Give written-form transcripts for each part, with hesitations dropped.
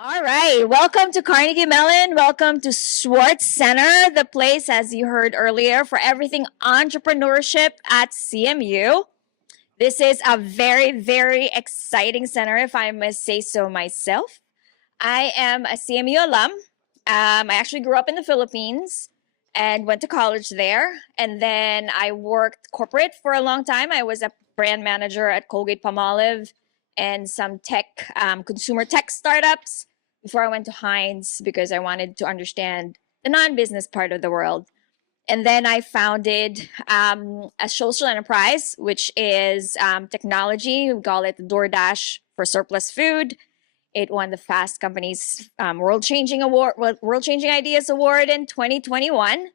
All right. Welcome to Carnegie Mellon. Welcome to Swartz Center, the place, as you heard earlier, for everything entrepreneurship at CMU. This is a very, very exciting center, if I must say so myself. I am a CMU alum. I actually grew up in the Philippines and went to college there. And then I worked corporate for a long time. I was a brand manager at Colgate Palmolive and some consumer tech startups before I went to Heinz because I wanted to understand the non-business part of the world. And then I founded a social enterprise, which is technology. We call it the DoorDash for surplus food. It won the Fast Company's World Changing Ideas Award in 2021,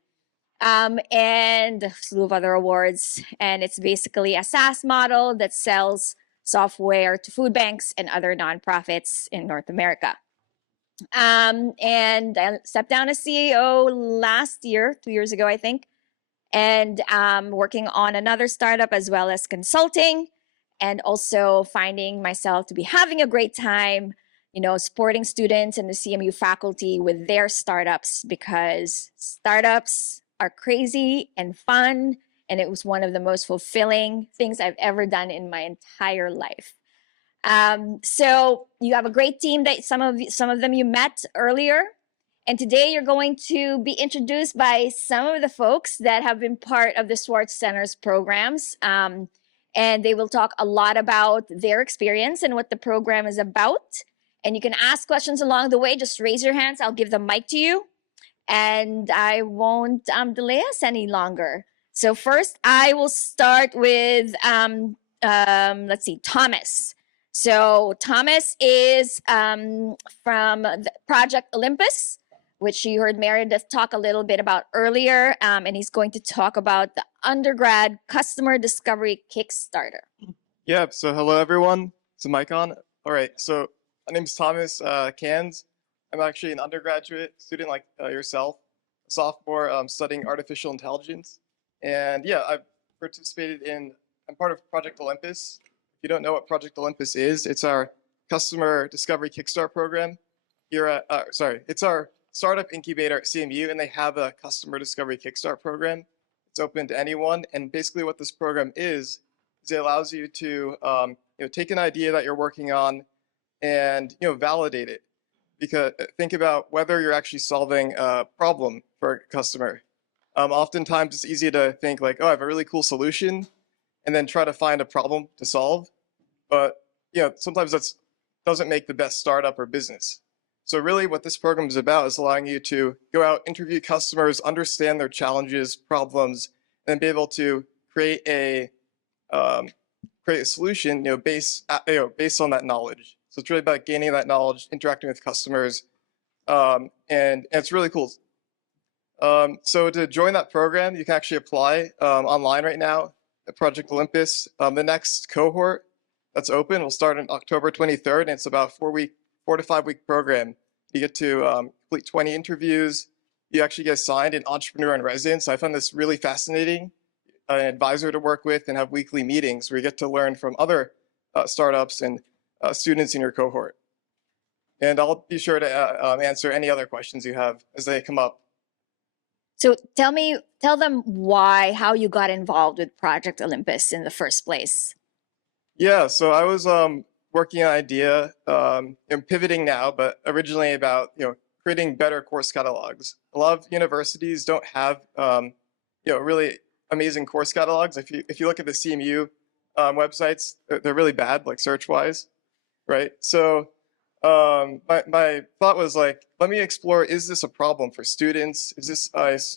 and a slew of other awards. And it's basically a SaaS model that sells software to food banks and other nonprofits in North America. And I stepped down as CEO last year, 2 years ago, I think, and working on another startup as well as consulting, and also finding myself to be having a great time, supporting students and the CMU faculty with their startups, because startups are crazy and fun, and it was one of the most fulfilling things I've ever done in my entire life. So you have a great team that some of them you met earlier. And today you're going to be introduced by some of the folks that have been part of the Swartz Center's programs. And they will talk a lot about their experience and what the program is about. And you can ask questions along the way. Just raise your hands. I'll give the mic to you. And I won't delay us any longer. So first, I will start with, let's see, Thomas. So Thomas is from the Project Olympus, which you heard Meredith talk a little bit about earlier, and he's going to talk about the Undergrad Customer Discovery Kickstarter. Yeah, so hello everyone. Is the mic on? All right, so my name is Thomas Cans. I'm actually an undergraduate student like yourself, a sophomore studying artificial intelligence. And yeah, I've participated I'm part of Project Olympus. If you don't know what Project Olympus is, it's our Customer Discovery Kickstart program here at, it's our startup incubator at CMU, and they have a Customer Discovery Kickstart program. It's open to anyone, and basically what this program is it allows you to take an idea that you're working on and validate it. Because think about whether you're actually solving a problem for a customer. Oftentimes it's easy to think like, oh, I have a really cool solution, and then try to find a problem to solve. But sometimes that doesn't make the best startup or business. So really what this program is about is allowing you to go out, interview customers, understand their challenges, problems, and then be able to create a solution based on that knowledge. So it's really about gaining that knowledge, interacting with customers, and it's really cool. So to join that program, you can actually apply online right now at Project Olympus. The next cohort that's open will start on October 23rd, and it's about 4 to 5 week program. You get to complete 20 interviews. You actually get assigned an entrepreneur in residence. I found this really fascinating, an advisor to work with, and have weekly meetings where you get to learn from other startups and students in your cohort. And I'll be sure to answer any other questions you have as they come up. So tell them how you got involved with Project Olympus in the first place. Yeah, so I was working on an idea, I'm pivoting now, but originally about creating better course catalogs. A lot of universities don't have really amazing course catalogs. If you look at the CMU websites, they're really bad, like search-wise, right? So my thought was like, let me explore, is this a problem for students? Is this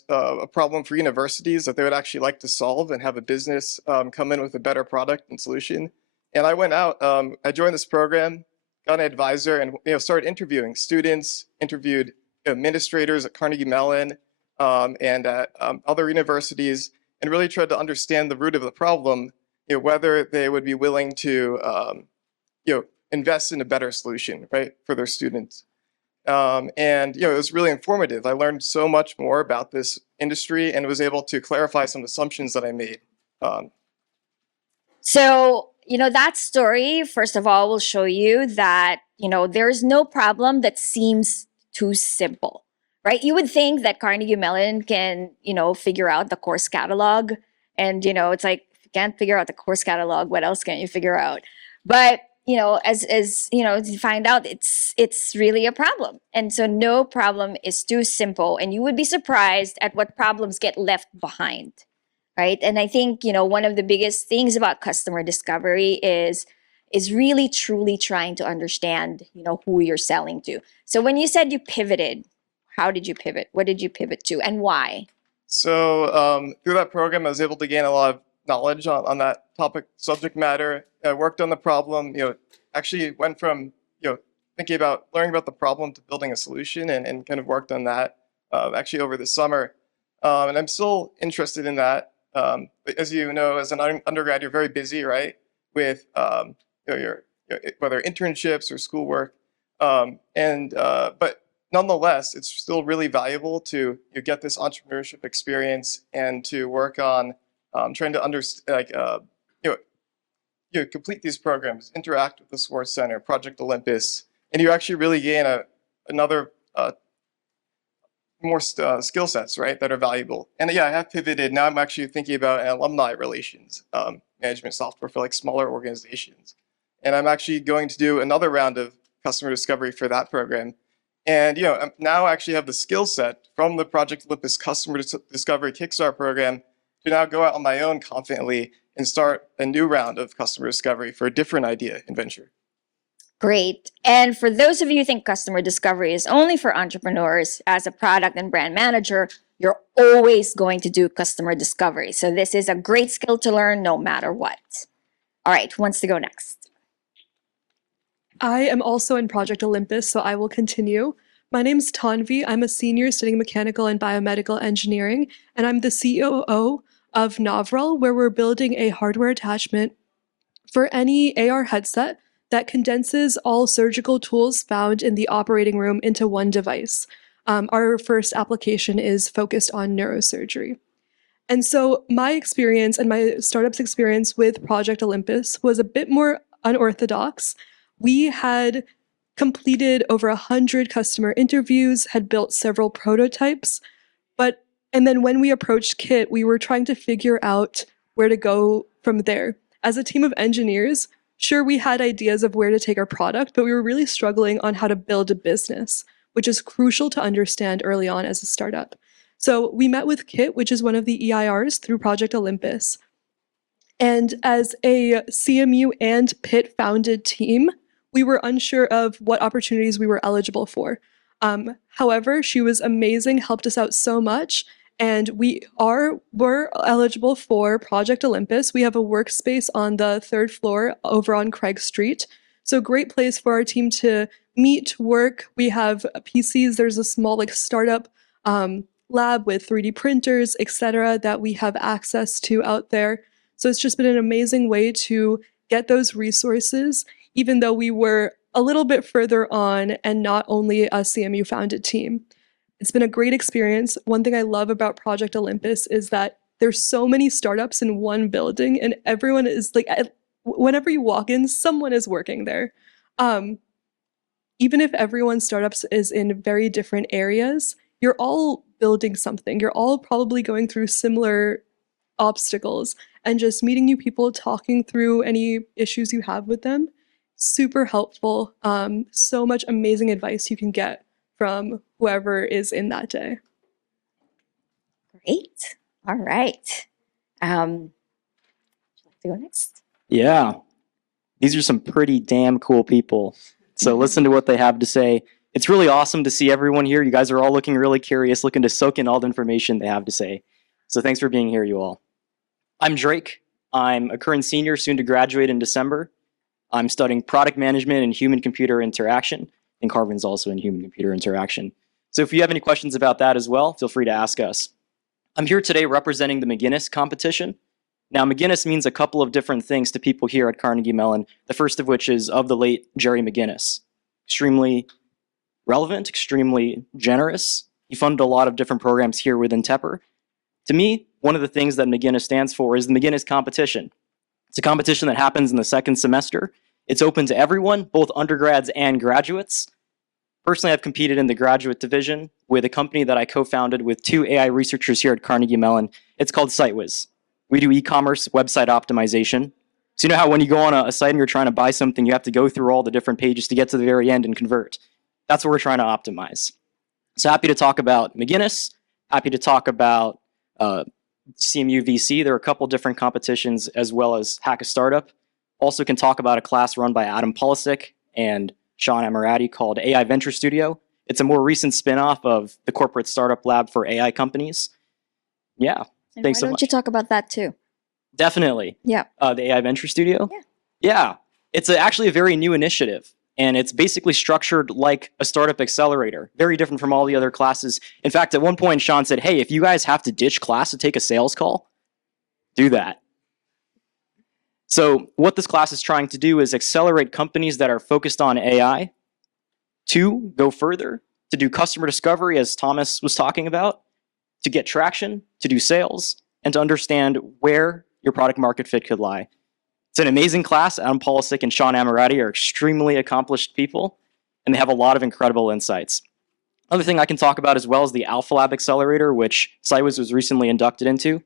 a problem for universities that they would actually like to solve and have a business come in with a better product and solution? And I went out, I joined this program, got an advisor, and started interviewing students, interviewed administrators at Carnegie Mellon and at other universities, and really tried to understand the root of the problem, whether they would be willing to invest in a better solution, right, for their students. And it was really informative. I learned so much more about this industry and was able to clarify some assumptions that I made. So, that story, first of all, will show you that, there's no problem that seems too simple, right? You would think that Carnegie Mellon can, figure out the course catalog. And, it's like, if you can't figure out the course catalog, what else can you figure out? But, as you find out, it's really a problem. And so no problem is too simple. And you would be surprised at what problems get left behind, right? And I think, one of the biggest things about customer discovery is really truly trying to understand, who you're selling to. So when you said you pivoted, how did you pivot? What did you pivot to and why? So through that program, I was able to gain a lot of knowledge on that topic, subject matter. I worked on the problem, actually went from, thinking about learning about the problem to building a solution, and kind of worked on that actually over the summer. And I'm still interested in that. But as you know, as an undergrad, you're very busy, right? With whether internships or schoolwork. But nonetheless, it's still really valuable to get this entrepreneurship experience and to work on trying to complete these programs, interact with the Swartz Center, Project Olympus, and you actually really gain another more skill sets, right, that are valuable. And yeah, I have pivoted. Now I'm actually thinking about an alumni relations management software for like smaller organizations. And I'm actually going to do another round of customer discovery for that program. And now I actually have the skill set from the Project Olympus Customer Discovery Kickstart program to now go out on my own confidently and start a new round of customer discovery for a different idea and venture. Great. And for those of you who think customer discovery is only for entrepreneurs, as a product and brand manager, you're always going to do customer discovery. So this is a great skill to learn no matter what. All right, who wants to go next? I am also in Project Olympus, so I will continue. My name's Tanvi. I'm a senior studying mechanical and biomedical engineering, and I'm the COO of Novrel, where we're building a hardware attachment for any AR headset that condenses all surgical tools found in the operating room into one device. Our first application is focused on neurosurgery. And so my experience and my startup's experience with Project Olympus was a bit more unorthodox. We had completed over 100 customer interviews, had built several prototypes, and then when we approached Kit, we were trying to figure out where to go from there. As a team of engineers, sure, we had ideas of where to take our product, but we were really struggling on how to build a business, which is crucial to understand early on as a startup. So we met with Kit, which is one of the EIRs through Project Olympus. And as a CMU and Pitt founded team, we were unsure of what opportunities we were eligible for. However, she was amazing, helped us out so much, and we're eligible for Project Olympus. We have a workspace on the 3rd floor over on Craig Street. So great place for our team to meet, work. We have PCs. There's a small startup lab with 3D printers, etc., that we have access to out there. So it's just been an amazing way to get those resources, even though we were a little bit further on and not only a CMU founded team. It's been a great experience. One thing I love about Project Olympus is that there's so many startups in one building, and everyone is whenever you walk in, someone is working there. Even if everyone's startups is in very different areas, you're all building something. You're all probably going through similar obstacles, and just meeting new people, talking through any issues you have with them, super helpful. So much amazing advice you can get from whoever is in that day. Great. All right. Would you like to go next? Yeah. These are some pretty damn cool people. So listen to what they have to say. It's really awesome to see everyone here. You guys are all looking really curious, looking to soak in all the information they have to say. So thanks for being here, you all. I'm Drake. I'm a current senior, soon to graduate in December. I'm studying product management and human-computer interaction, and Carvin's also in human-computer interaction. So if you have any questions about that as well, feel free to ask us. I'm here today representing the McGinnis competition. Now, McGinnis means a couple of different things to people here at Carnegie Mellon, the first of which is of the late Jerry McGinnis. Extremely relevant, extremely generous. He funded a lot of different programs here within Tepper. To me, one of the things that McGinnis stands for is the McGinnis competition. It's a competition that happens in the second semester. It's open to everyone, both undergrads and graduates. Personally, I've competed in the graduate division with a company that I co-founded with 2 AI researchers here at Carnegie Mellon. It's called SiteWiz. We do e-commerce website optimization. So you know how when you go on a site and you're trying to buy something, you have to go through all the different pages to get to the very end and convert. That's what we're trying to optimize. So happy to talk about McGinnis, happy to talk about CMU VC. There are a couple different competitions as well as Hack a Startup. Also can talk about a class run by Adam Polisic and Sean Amirati called AI Venture Studio. It's a more recent spin-off of the corporate startup lab for AI companies. Yeah, And thanks why so don't much. you talk about that too? Definitely. Yeah. The AI Venture Studio? Yeah. Yeah. It's actually a very new initiative, and it's basically structured like a startup accelerator, very different from all the other classes. In fact, at one point, Sean said, hey, if you guys have to ditch class to take a sales call, do that. So what this class is trying to do is accelerate companies that are focused on AI to go further, to do customer discovery, as Thomas was talking about, to get traction, to do sales, and to understand where your product market fit could lie. It's an amazing class. Adam Polisic and Sean Amirati are extremely accomplished people, and they have a lot of incredible insights. Another thing I can talk about as well is the Alpha Lab Accelerator, which SiteWiz was recently inducted into.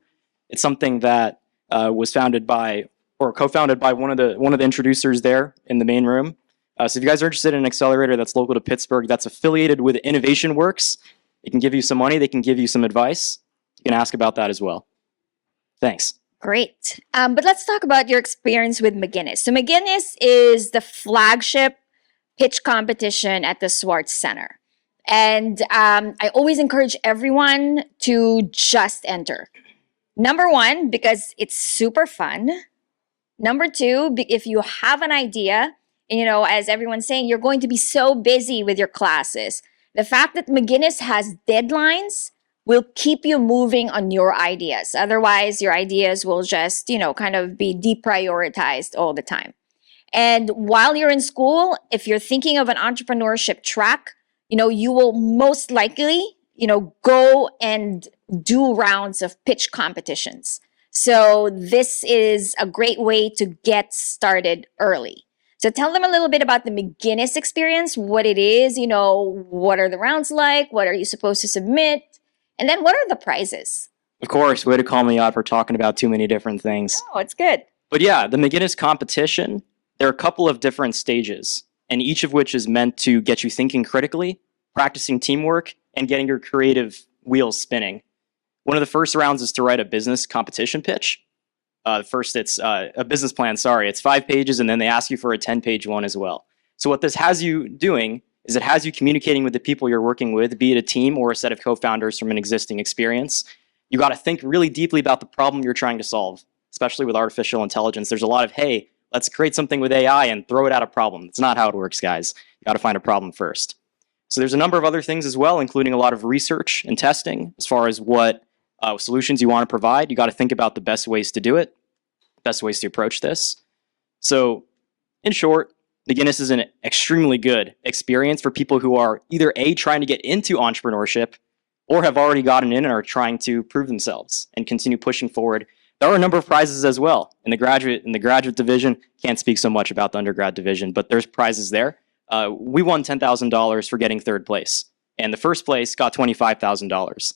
It's something that was founded by, or co-founded by one of the introducers there in the main room. So if you guys are interested in an accelerator that's local to Pittsburgh, that's affiliated with Innovation Works, they can give you some money, they can give you some advice. You can ask about that as well. Thanks. Great. But let's talk about your experience with McGinnis. So McGinnis is the flagship pitch competition at the Swartz Center. And I always encourage everyone to just enter. Number one, because it's super fun. Number two, if you have an idea, and, you know, as everyone's saying, you're going to be so busy with your classes. The fact that McGinnis has deadlines will keep you moving on your ideas. Otherwise, your ideas will just, you know, kind of be deprioritized all the time. And while you're in school, if you're thinking of an entrepreneurship track, you know, you will most likely, you know, go and do rounds of pitch competitions. So this is a great way to get started early. So tell them a little bit about the McGinnis experience, what it is, you know, what are the rounds like, what are you supposed to submit, and then what are the prizes? Of course, way to call me out for talking about too many different things. Oh, it's good. But yeah, the McGinnis competition, there are a couple of different stages, and each of which is meant to get you thinking critically, practicing teamwork, and getting your creative wheels spinning. One of the first rounds is to write a business competition pitch. First, it's a business plan, sorry. It's 5 pages, and then they ask you for a 10-page one as well. So what this has you doing is it has you communicating with the people you're working with, be it a team or a set of co-founders from an existing experience. You got to think really deeply about the problem you're trying to solve, especially with artificial intelligence. There's a lot of, hey, let's create something with AI and throw it at a problem. It's not how it works, guys. You got to find a problem first. So there's a number of other things as well, including a lot of research and testing as far as what solutions you want to provide. You got to think about the best ways to do it, best ways to approach this. So in short, McGinnis is an extremely good experience for people who are either A, trying to get into entrepreneurship or have already gotten in and are trying to prove themselves and continue pushing forward. There are a number of prizes as well. In the graduate division, can't speak so much about the undergrad division, but there's prizes there. We won $10,000 for getting 3rd place, and the 1st place got $25,000.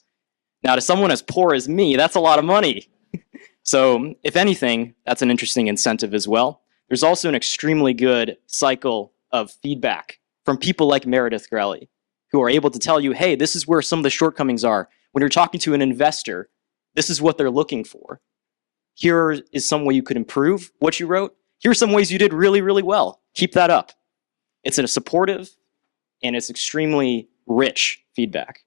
Now, to someone as poor as me, that's a lot of money. So, if anything, that's an interesting incentive as well. There's also an extremely good cycle of feedback from people like Meredith Grelly, who are able to tell you, hey, this is where some of the shortcomings are. When you're talking to an investor, this is what they're looking for. Here is some way you could improve what you wrote. Here are some ways you did really, really well. Keep that up. It's a supportive and it's extremely rich feedback.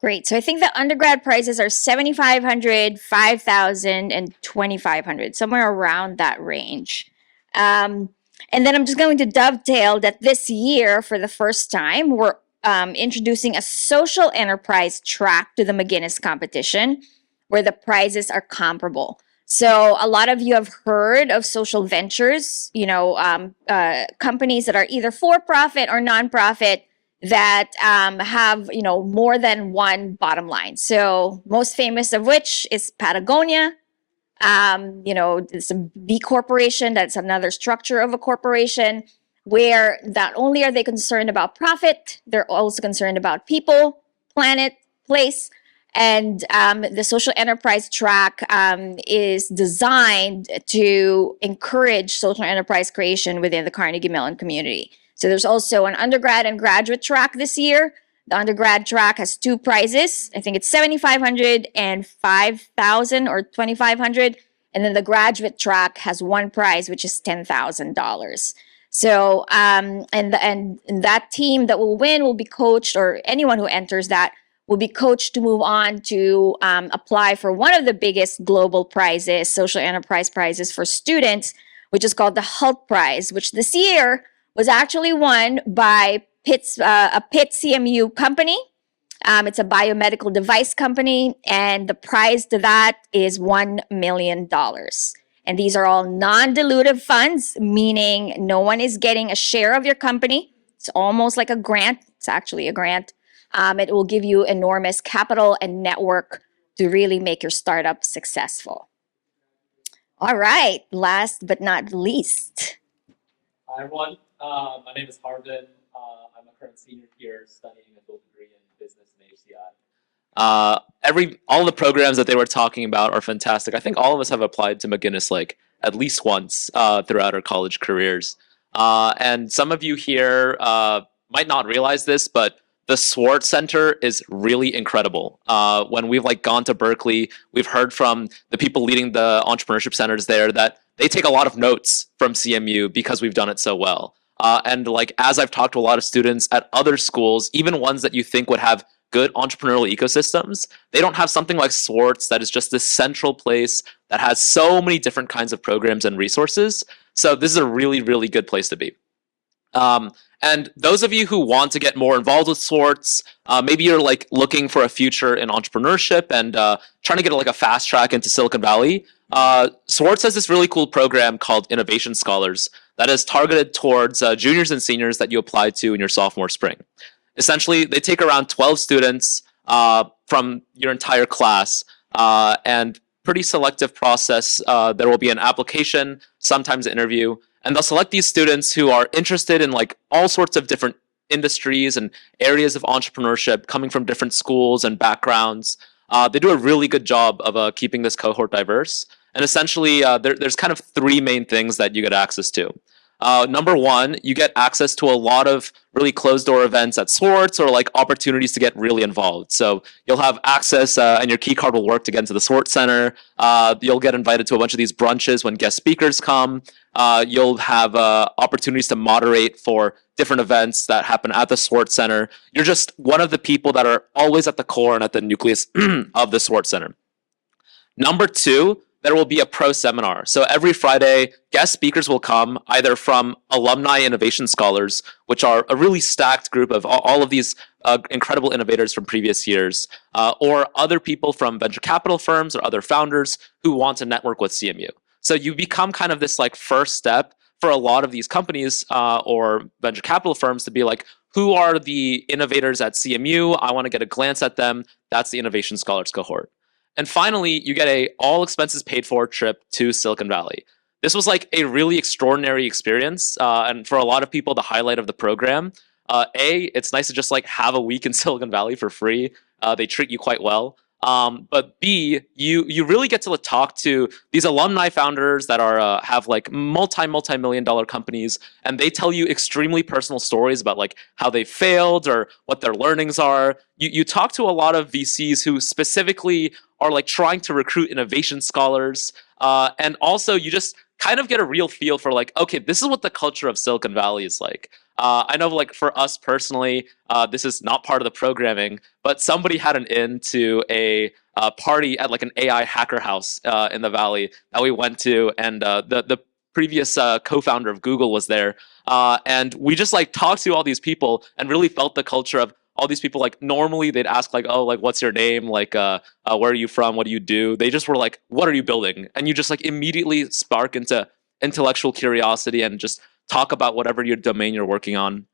Great. So I think the undergrad prizes are $7,500, $5,000, and $2,500, somewhere around that range. And then I'm just going to dovetail that this year, for the first time, we're introducing a social enterprise track to the McGinnis competition, where the prizes are comparable. So a lot of you have heard of social ventures, you know, companies that are either for-profit or nonprofit that have, you know, more than one bottom line. So most famous of which is Patagonia, It's a B corporation. That's another structure of a corporation where not only are they concerned about profit, they're also concerned about people, planet, place. And the social enterprise track is designed to encourage social enterprise creation within the Carnegie Mellon community. So there's also an undergrad and graduate track this year. The undergrad track has 2 prizes. I think it's $7,500 and $5,000 or $2,500. And then the graduate track has 1 prize, which is $10,000. So, and that team that will win will be coached, or anyone who enters that will be coached to move on to apply for one of the biggest global prizes, social enterprise prizes for students, which is called the HULT Prize, which this year was actually won by a Pitt CMU company. It's a biomedical device company, and the prize to that is $1 million. And these are all non-dilutive funds, meaning no one is getting a share of your company. It's almost like a grant. It's actually a grant. It will give you enormous capital and network to really make your startup successful. All right, last but not least. Hi, everyone. My name is Harvin. I'm a current senior here studying a dual degree in business and HCI. All the programs that they were talking about are fantastic. I think all of us have applied to McGinnis like at least once throughout our college careers. And some of you here might not realize this, but the Swartz Center is really incredible. When we've like gone to Berkeley, we've heard from the people leading the entrepreneurship centers there that they take a lot of notes from CMU because we've done it so well. And like as I've talked to a lot of students at other schools, even ones that you think would have good entrepreneurial ecosystems, they don't have something like Swartz that is just this central place that has so many different kinds of programs and resources. So this is a really, really good place to be. And those of you who want to get more involved with Swartz, maybe you're like looking for a future in entrepreneurship and trying to get like a fast track into Silicon Valley. Swartz has this really cool program called Innovation Scholars that is targeted towards juniors and seniors that you apply to in your sophomore spring. Essentially, they take around 12 students from your entire class and pretty selective process. There will be an application, sometimes an interview, and they'll select these students who are interested in like all sorts of different industries and areas of entrepreneurship coming from different schools and backgrounds. They do a really good job of keeping this cohort diverse. And essentially, there's kind of 3 main things that you get access to. Number 1, you get access to a lot of really closed door events at Swartz or like opportunities to get really involved. So you'll have access and your key card will work to get into the Swartz Center. You'll get invited to a bunch of these brunches when guest speakers come. You'll have opportunities to moderate for different events that happen at the Swartz Center. You're just one of the people that are always at the core and at the nucleus of the Swartz Center. Number 2, there will be a pro seminar. So every Friday, guest speakers will come either from alumni innovation scholars, which are a really stacked group of all of these incredible innovators from previous years, or other people from venture capital firms or other founders who want to network with CMU. So you become kind of this like first step for a lot of these companies or venture capital firms to be like, who are the innovators at CMU? I want to get a glance at them. That's the Innovation Scholars cohort. And finally, you get a all expenses paid for trip to Silicon Valley. This was like a really extraordinary experience. And for a lot of people, the highlight of the program. It's nice to just like have a week in Silicon Valley for free. They treat you quite well. But B, you really get to talk to these alumni founders that are have like multi-million dollar companies, and they tell you extremely personal stories about like how they failed or what their learnings are. You talk to a lot of VCs who specifically are like trying to recruit innovation scholars, and also you just kind of get a real feel for like, okay, this is what the culture of Silicon Valley is like. I know like for us personally, this is not part of the programming, but somebody had an in to a party at like an AI hacker house in the Valley that we went to, and the previous co-founder of Google was there, and we just like talked to all these people and really felt the culture of all these people. Like normally they'd ask like, oh, like what's your name, like where are you from, what do you do? They just were like, what are you building? And you just like immediately spark into intellectual curiosity and just talk about whatever your domain you're working on.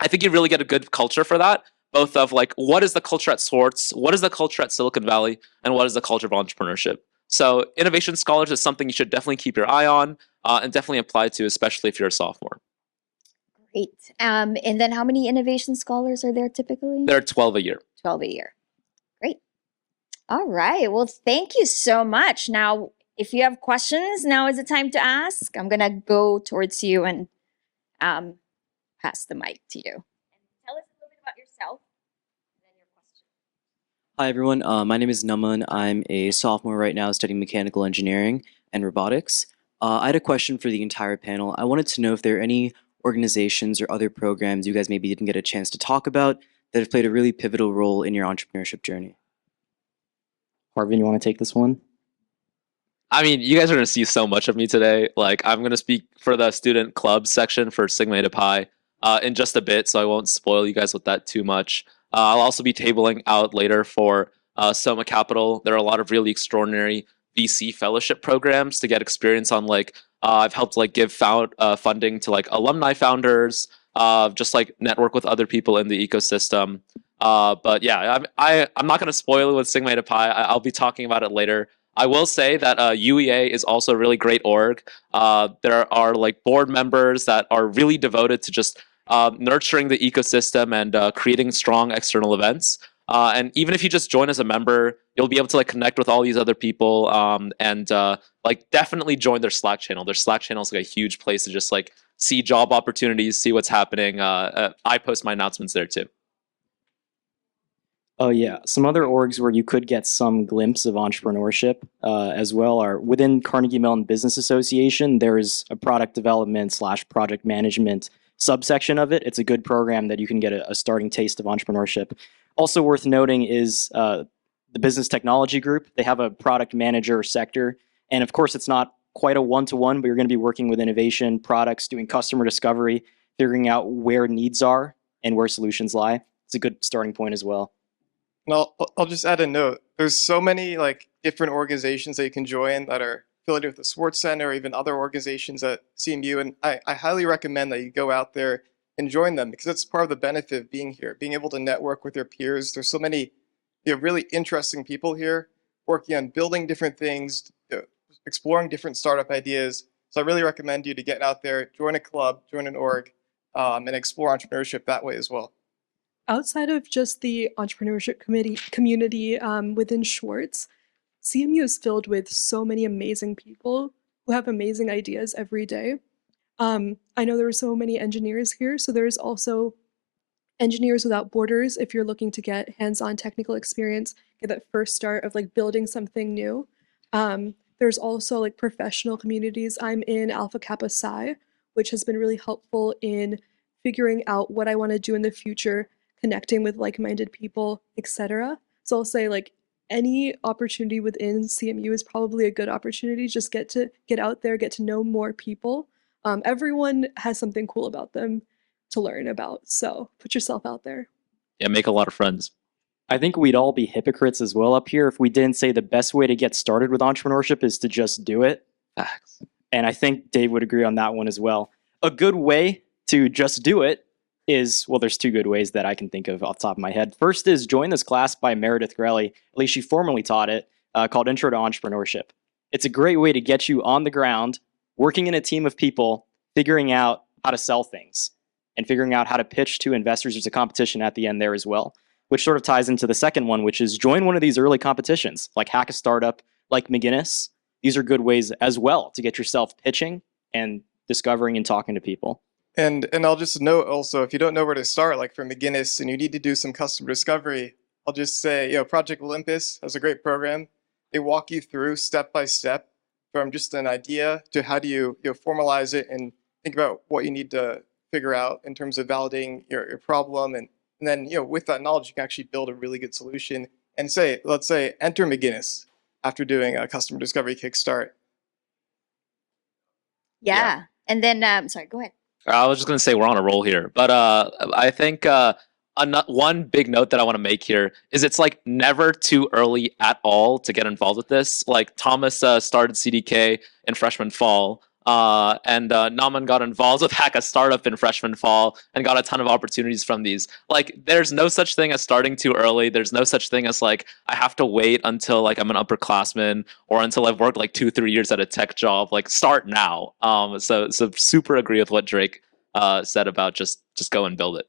I think you really get a good culture for that, both of like, what is the culture at Swartz, what is the culture at Silicon Valley, and what is the culture of entrepreneurship. So Innovation Scholars is something you should definitely keep your eye on and definitely apply to, especially if you're a sophomore. Great. And then how many innovation scholars are there typically? There are 12 a year. 12 a year. Great. All right. Well, thank you so much. Now, if you have questions, now is the time to ask. I'm going to go towards you and pass the mic to you. And tell us a little bit about yourself and then your question. Hi everyone, my name is Naman. I'm a sophomore right now studying mechanical engineering and robotics. I had a question for the entire panel. I wanted to know if there are any organizations or other programs you guys maybe didn't get a chance to talk about that have played a really pivotal role in your entrepreneurship journey. Harvin, you want to take this one? I mean, you guys are going to see so much of me today. Like, I'm going to speak for the student club section for Sigma Eta Pi in just a bit, so I won't spoil you guys with that too much. I'll also be tabling out later for Soma Capital. There are a lot of really extraordinary VC fellowship programs to get experience on. Like, I've helped like give funding to like alumni founders, just like network with other people in the ecosystem. But yeah, I'm not going to spoil it with Sigma Eta Pi. I'll be talking about it later. I will say that UEA is also a really great org. There are like board members that are really devoted to just nurturing the ecosystem and creating strong external events. And even if you just join as a member, you'll be able to like connect with all these other people and like definitely join their Slack channel. Their Slack channel is like a huge place to just like see job opportunities, see what's happening. I post my announcements there too. Oh yeah, some other orgs where you could get some glimpse of entrepreneurship as well are within Carnegie Mellon Business Association. There is a product development / project management subsection of it. It's a good program that you can get a starting taste of entrepreneurship. Also worth noting is the Business Technology Group. They have a product manager sector, and of course it's not quite a one-to-one, but you're going to be working with innovation, products, doing customer discovery, figuring out where needs are and where solutions lie. It's a good starting point as well. And I'll just add a note. There's so many like different organizations that you can join that are affiliated with the Swartz Center or even other organizations at CMU. And I highly recommend that you go out there and join them because it's part of the benefit of being here, being able to network with your peers. There's so many really interesting people here working on building different things, exploring different startup ideas. So I really recommend you to get out there, join a club, join an org, and explore entrepreneurship that way as well. Outside of just the entrepreneurship community within Swartz, CMU is filled with so many amazing people who have amazing ideas every day. I know there are so many engineers here, so there's also Engineers Without Borders if you're looking to get hands-on technical experience, get that first start of like building something new. There's also like professional communities. I'm in Alpha Kappa Psi, which has been really helpful in figuring out what I want to do in the future, connecting with like-minded people, etc. So I'll say like any opportunity within CMU is probably a good opportunity. Just get out there, get to know more people. Everyone has something cool about them to learn about. So put yourself out there. Yeah, make a lot of friends. I think we'd all be hypocrites as well up here if we didn't say the best way to get started with entrepreneurship is to just do it. Facts. And I think Dave would agree on that one as well. A good way to just do it is, well, there's two good ways that I can think of off the top of my head. First is join this class by Meredith Grelly, at least she formerly taught it, called Intro to Entrepreneurship. It's a great way to get you on the ground, working in a team of people, figuring out how to sell things, and figuring out how to pitch to investors. There's a competition at the end there as well, which sort of ties into the second one, which is join one of these early competitions, like Hack a Startup, like McGinnis. These are good ways as well to get yourself pitching and discovering and talking to people. And I'll just note also, if you don't know where to start, like for McGinnis, and you need to do some customer discovery, I'll just say, Project Olympus has a great program. They walk you through step by step from just an idea to how do you formalize it and think about what you need to figure out in terms of validating your problem. And then, with that knowledge, you can actually build a really good solution and let's say, enter McGinnis after doing a customer discovery kickstart. Yeah. And then, sorry, go ahead. I was just going to say we're on a roll here, but I think one big note that I want to make here is it's like never too early at all to get involved with this. Like Thomas started CDK in freshman fall. And Naman got involved with Hack a Startup in freshman fall and got a ton of opportunities from these. Like, there's no such thing as starting too early. There's no such thing as like I have to wait until like I'm an upperclassman or until I've worked like 2-3 years at a tech job. Like, start now. So super agree with what Drake said about just go and build it.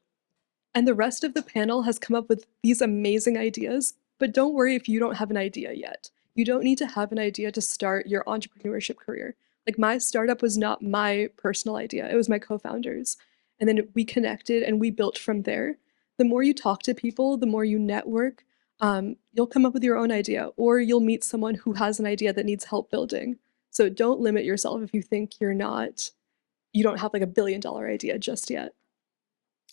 And the rest of the panel has come up with these amazing ideas, but don't worry if you don't have an idea yet. You don't need to have an idea to start your entrepreneurship career. Like, my startup was not my personal idea, it was my co-founders. And then we connected and we built from there. The more you talk to people, the more you network, you'll come up with your own idea, or you'll meet someone who has an idea that needs help building. So don't limit yourself if you think you don't have like $1 billion idea just yet.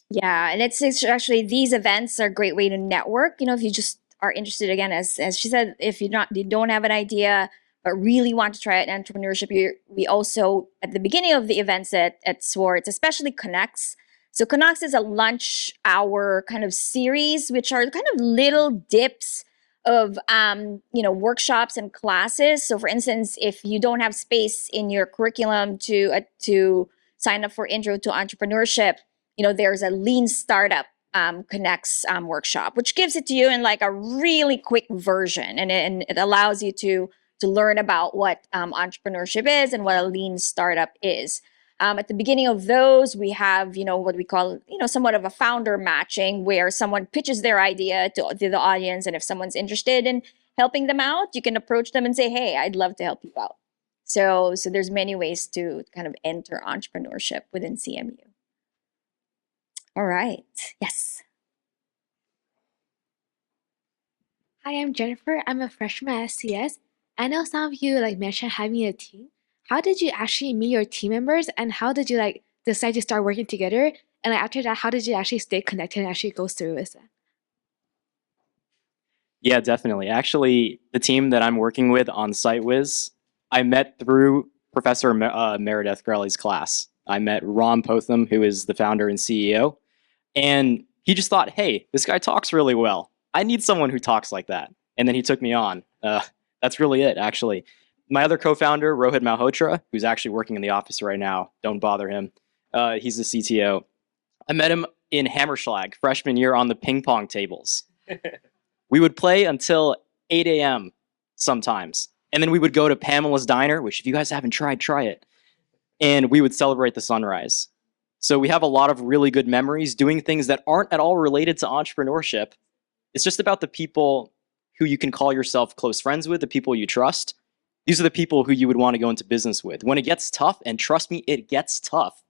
Yeah, and it's actually, these events are a great way to network. You know, if you just are interested, again, as she said, if you don't have an idea but really want to try out entrepreneurship, we also at the beginning of the events at Swartz, especially Connects. So Connects is a lunch hour kind of series, which are kind of little dips of workshops and classes. So for instance, if you don't have space in your curriculum to sign up for Intro to Entrepreneurship, there's a Lean Startup Connects workshop, which gives it to you in like a really quick version, and it allows you to learn about what entrepreneurship is and what a lean startup is. At the beginning of those, we have what we call somewhat of a founder matching, where someone pitches their idea to the audience, and if someone's interested in helping them out, you can approach them and say, "Hey, I'd love to help you out." So there's many ways to kind of enter entrepreneurship within CMU. All right. Yes. Hi, I'm Jennifer. I'm a freshman at SCS. I know some of you mentioned having a team. How did you actually meet your team members, and how did you decide to start working together? And after that, how did you actually stay connected and actually go through with it? Yeah, definitely. Actually, the team that I'm working with on SiteWiz, I met through Professor Meredith Grelly's class. I met Ron Potham, who is the founder and CEO, and he just thought, hey, this guy talks really well. I need someone who talks like that. And then he took me on. That's really it, actually. My other co-founder, Rohit Malhotra, who's actually working in the office right now, don't bother him. He's the CTO. I met him in Hammerschlag, freshman year, on the ping pong tables. We would play until 8 a.m. sometimes. And then we would go to Pamela's Diner, which if you guys haven't tried, try it. And we would celebrate the sunrise. So we have a lot of really good memories doing things that aren't at all related to entrepreneurship. It's just about the people who you can call yourself close friends with, the people you trust. These are the people who you would want to go into business with. When it gets tough, and trust me, it gets tough,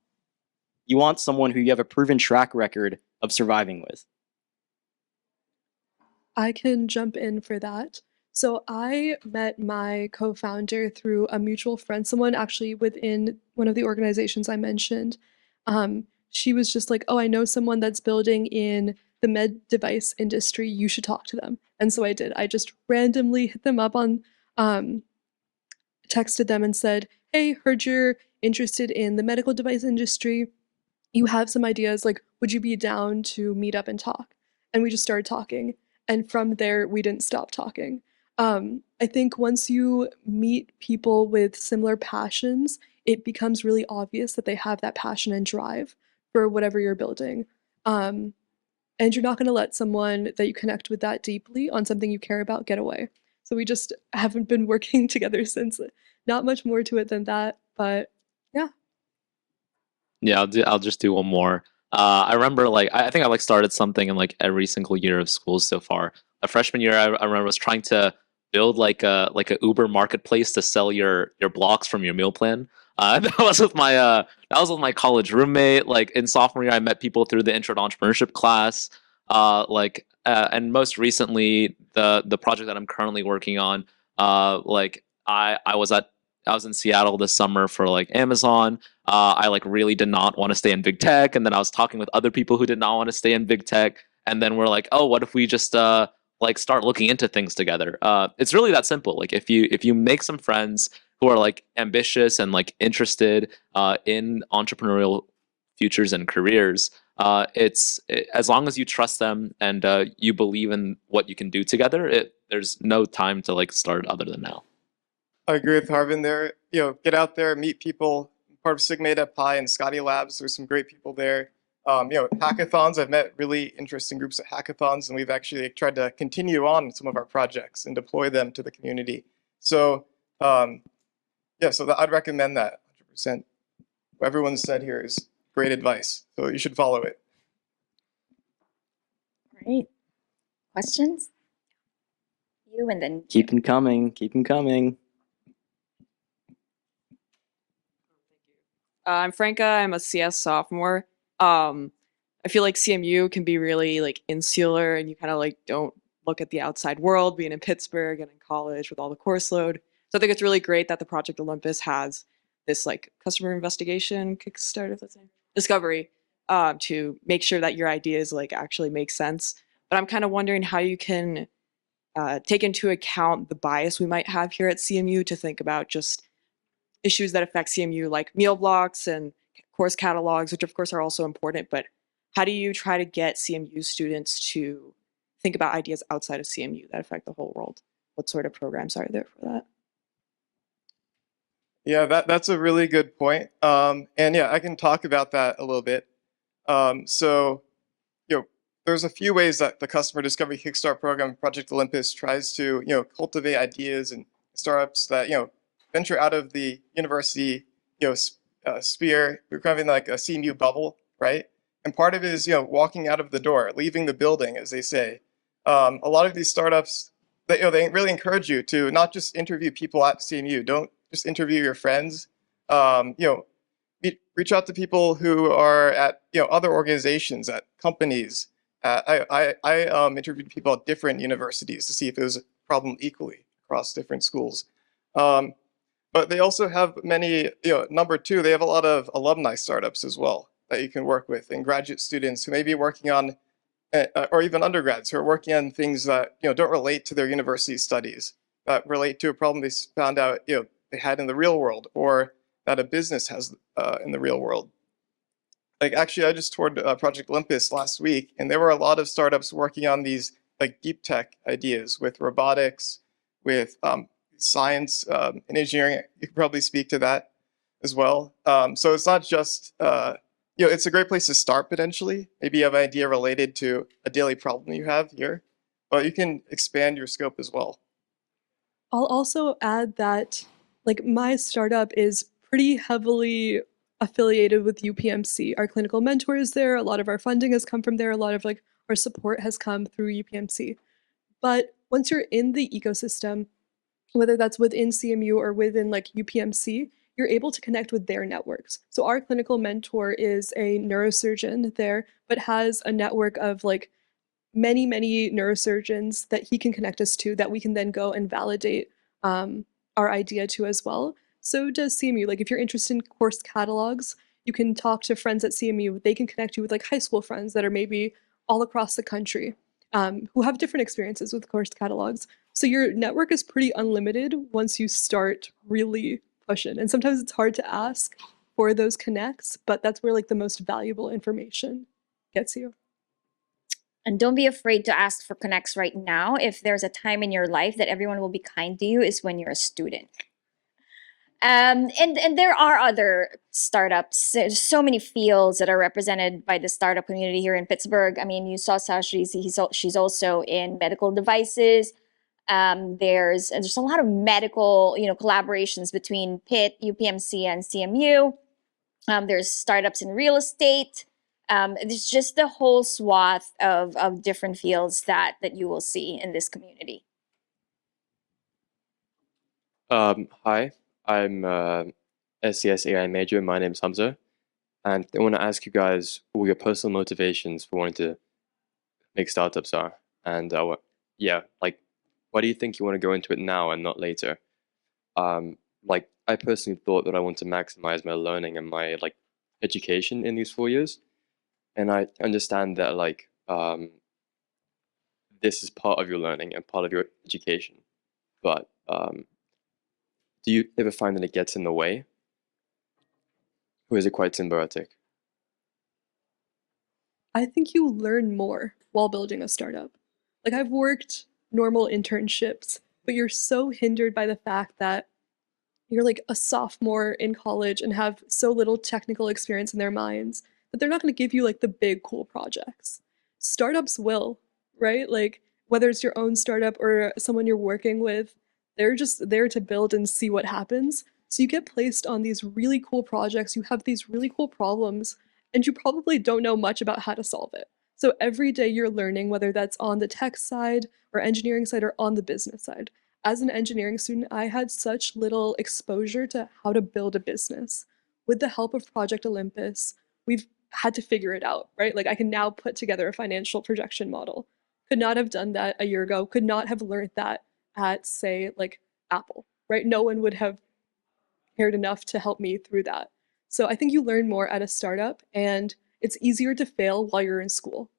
you want someone who you have a proven track record of surviving with. I can jump in for that. So I met my co-founder through a mutual friend, someone actually within one of the organizations I mentioned. She was just like, oh, I know someone that's building in the med device industry. You should talk to them. And so I did. I just randomly hit them up on, texted them and said, hey, heard you're interested in the medical device industry. You have some ideas, like, would you be down to meet up and talk? And we just started talking. And from there, we didn't stop talking. I think once you meet people with similar passions, it becomes really obvious that they have that passion and drive for whatever you're building. And you're not going to let someone that you connect with that deeply on something you care about get away. So we just haven't been working together since. Not much more to it than that, but yeah. Yeah, I'll just do one more. I remember I think I started something in every single year of school so far. A freshman year, I remember was trying to build a Uber marketplace to sell your blocks from your meal plan. That was with my college roommate. In sophomore year, I met people through the Intro to Entrepreneurship class. And most recently, the project that I'm currently working on, I was in Seattle this summer for Amazon. I really did not want to stay in big tech, and then I was talking with other people who did not want to stay in big tech, and then we're like, oh, what if we just start looking into things together? It's really that simple. If you make some friends who are ambitious and interested in entrepreneurial futures and careers, as long as you trust them and you believe in what you can do together, there's no time to start other than now. I agree with Harvin there. Get out there, meet people. Part of Sigma Eta Pi and Scotty Labs. There's some great people there. Hackathons. I've met really interesting groups at hackathons, and we've actually tried to continue on some of our projects and deploy them to the community. So, so I'd recommend that 100%. What everyone said here is great advice, so you should follow it. Great. Questions? You and then Keep them coming. Keep them coming. I'm Franca. I'm a CS sophomore. I feel like CMU can be really like insular, and you kind of like don't look at the outside world, being in Pittsburgh and in college with all the course load. So I think it's really great that the Project Olympus has this like customer investigation Kickstarter, if that's name, discovery, to make sure that your ideas like actually make sense. But I'm kind of wondering how you can take into account the bias we might have here at CMU to think about just issues that affect CMU like meal blocks and course catalogs, which of course are also important, but how do you try to get CMU students to think about ideas outside of CMU that affect the whole world? What sort of programs are there for that? Yeah, that's a really good point. And yeah, I can talk about that a little bit. There's a few ways that the Customer Discovery Kickstart program, Project Olympus, tries to cultivate ideas and startups that venture out of the university sphere. We're having like a CMU bubble, right? And part of it is walking out of the door, leaving the building, as they say. A lot of these startups, they really encourage you to not just interview people at CMU. Don't just interview your friends. Reach out to people who are at other organizations, at companies. I interviewed people at different universities to see if it was a problem equally across different schools. But they also have many, number two, they have a lot of alumni startups as well that you can work with, and graduate students who may be working on, or even undergrads who are working on things that don't relate to their university studies, that relate to a problem they found out they had in the real world, or that a business has in the real world. Like actually, I just toured Project Olympus last week, and there were a lot of startups working on these like deep tech ideas with robotics, with science and engineering. You could probably speak to that as well. So it's not just it's a great place to start potentially. Maybe you have an idea related to a daily problem you have here, but you can expand your scope as well. I'll also add that like my startup is pretty heavily affiliated with UPMC. Our clinical mentor is there. A lot of our funding has come from there. A lot of like our support has come through UPMC. But once you're in the ecosystem, whether that's within CMU or within like UPMC, you're able to connect with their networks. So our clinical mentor is a neurosurgeon there, but has a network of like many neurosurgeons that he can connect us to that we can then go and validate our idea to as well. So does CMU. Like if you're interested in course catalogs, you can talk to friends at CMU. They can connect you with like high school friends that are maybe all across the country who have different experiences with course catalogs. So your network is pretty unlimited once you start really pushing. And sometimes it's hard to ask for those connects, but that's where like the most valuable information gets you. And don't be afraid to ask for connects right now. If there's a time in your life that everyone will be kind to you, is when you're a student. And there are other startups. There's so many fields that are represented by the startup community here in Pittsburgh. I mean, you saw Sashi, she's also in medical devices. There's a lot of medical, collaborations between Pitt, UPMC, and CMU. There's startups in real estate. There's just the whole swath of different fields that you will see in this community. Hi, I'm SCS AI major. My name is Hamza, and I want to ask you guys all your personal motivations for wanting to make startups are, and why do you think you want to go into it now and not later? Like I personally thought that I want to maximize my learning and my education in these 4 years, and I understand that this is part of your learning and part of your education, but do you ever find that it gets in the way? Or is it quite symbiotic? I think you learn more while building a startup. Like I've worked normal internships, but you're so hindered by the fact that you're like a sophomore in college and have so little technical experience in their minds that they're not going to give you like the big cool projects. Startups will, right? Like whether it's your own startup or someone you're working with, they're just there to build and see what happens. So you get placed on these really cool projects, you have these really cool problems, and you probably don't know much about how to solve it. So every day you're learning, whether that's on the tech side or engineering side or on the business side. As an engineering student, I had such little exposure to how to build a business. With the help of Project Olympus, we've had to figure it out, right? Like I can now put together a financial projection model. Could not have done that a year ago, could not have learned that at, say, like Apple, right? No one would have cared enough to help me through that. So I think you learn more at a startup, and it's easier to fail while you're in school.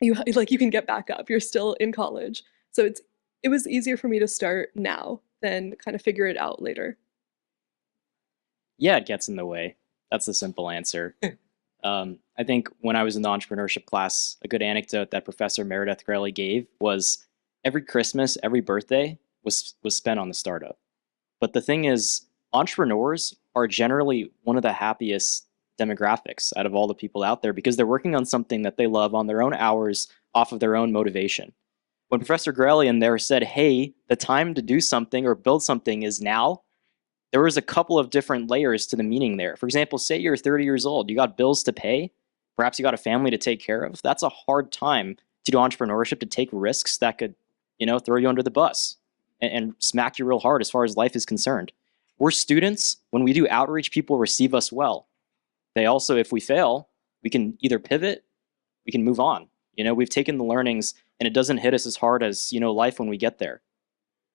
You can get back up. You're still in college. So it was easier for me to start now than kind of figure it out later. Yeah, it gets in the way. That's the simple answer. I think when I was in the entrepreneurship class, a good anecdote that Professor Meredith Grelly gave was every Christmas, every birthday was spent on the startup. But the thing is, entrepreneurs are generally one of the happiest demographics out of all the people out there because they're working on something that they love on their own hours off of their own motivation. When Professor Grelly in there said, hey, the time to do something or build something is now, there was a couple of different layers to the meaning there. For example, say you're 30 years old, you got bills to pay, perhaps you got a family to take care of. That's a hard time to do entrepreneurship, to take risks that could, throw you under the bus and smack you real hard as far as life is concerned. We're students. When we do outreach, people receive us well. They also, if we fail, we can either pivot, we can move on. We've taken the learnings and it doesn't hit us as hard as, life when we get there.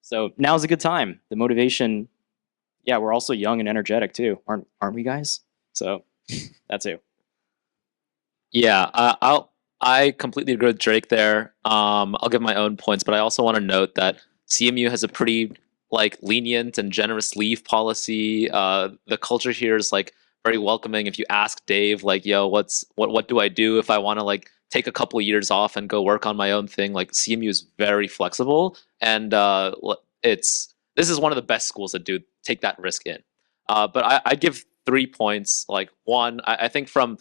So now's a good time. The motivation, yeah, we're also young and energetic too, aren't we guys? So that's it. Yeah, I completely agree with Drake there. I'll give my own points, but I also want to note that CMU has a pretty lenient and generous leave policy. The culture here is very welcoming. If you ask Dave, yo, what do I do if I want to take a couple of years off and go work on my own thing? CMU is very flexible, and this is one of the best schools that do take that risk in. But I give 3 points. One, I think from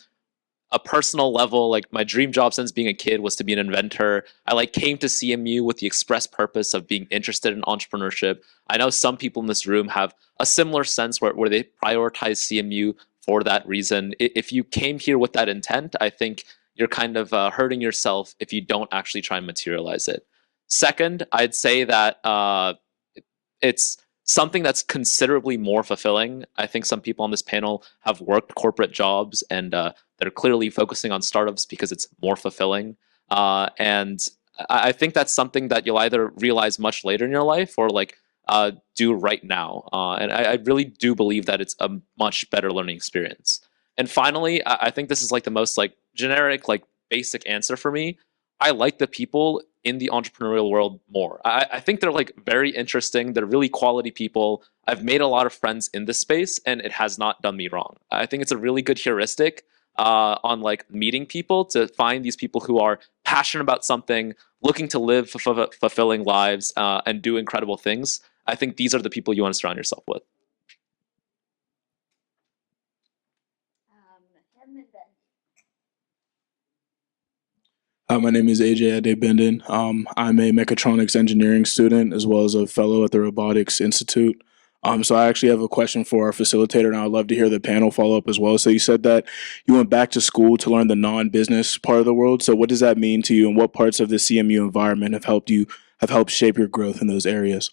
a personal level, my dream job since being a kid was to be an inventor. I came to CMU with the express purpose of being interested in entrepreneurship. I know some people in this room have a similar sense where they prioritize CMU for that reason. If you came here with that intent, I think you're kind of hurting yourself if you don't actually try and materialize it. Second, I'd say that it's something that's considerably more fulfilling. I think some people on this panel have worked corporate jobs and they're clearly focusing on startups because it's more fulfilling. And I think that's something that you'll either realize much later in your life or do right now. And I really do believe that it's a much better learning experience. And finally, I think this is the most generic, basic answer for me. I like the people in the entrepreneurial world more. I think they're very interesting. They're really quality people. I've made a lot of friends in this space and it has not done me wrong. I think it's a really good heuristic on meeting people to find these people who are passionate about something, looking to live fulfilling lives and do incredible things. I think these are the people you want to surround yourself with. My name is AJ Adebendin. I'm a mechatronics engineering student as well as a fellow at the Robotics Institute. So I actually have a question for our facilitator, and I'd love to hear the panel follow up as well. So you said that you went back to school to learn the non-business part of the world. So what does that mean to you, and what parts of the CMU environment have helped shape your growth in those areas?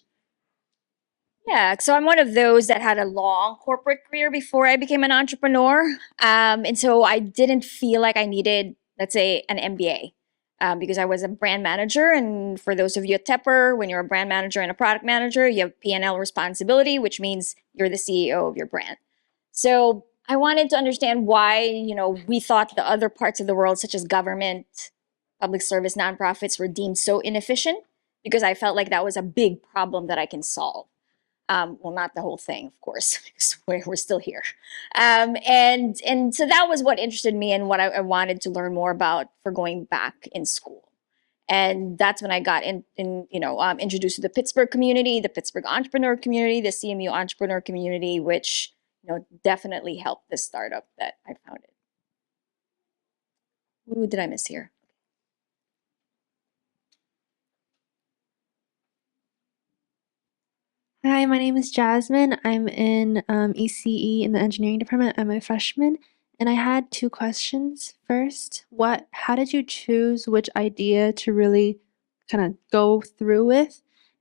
Yeah, so I'm one of those that had a long corporate career before I became an entrepreneur. And so I didn't feel like I needed, let's say, an MBA because I was a brand manager. And for those of you at Tepper, when you're a brand manager and a product manager, you have P&L responsibility, which means you're the CEO of your brand. So I wanted to understand why, we thought the other parts of the world, such as government, public service, nonprofits, were deemed so inefficient because I felt like that was a big problem that I can solve. Well, not the whole thing, of course, because we're still here. And so that was what interested me and what I wanted to learn more about for going back in school. And that's when I got introduced to the Pittsburgh community, the Pittsburgh entrepreneur community, the CMU entrepreneur community, which definitely helped this startup that I founded. Who did I miss here? Hi, my name is Jasmine. I'm in ECE in the engineering department. I'm a freshman, and I had two questions. First, how did you choose which idea to really kind of go through with?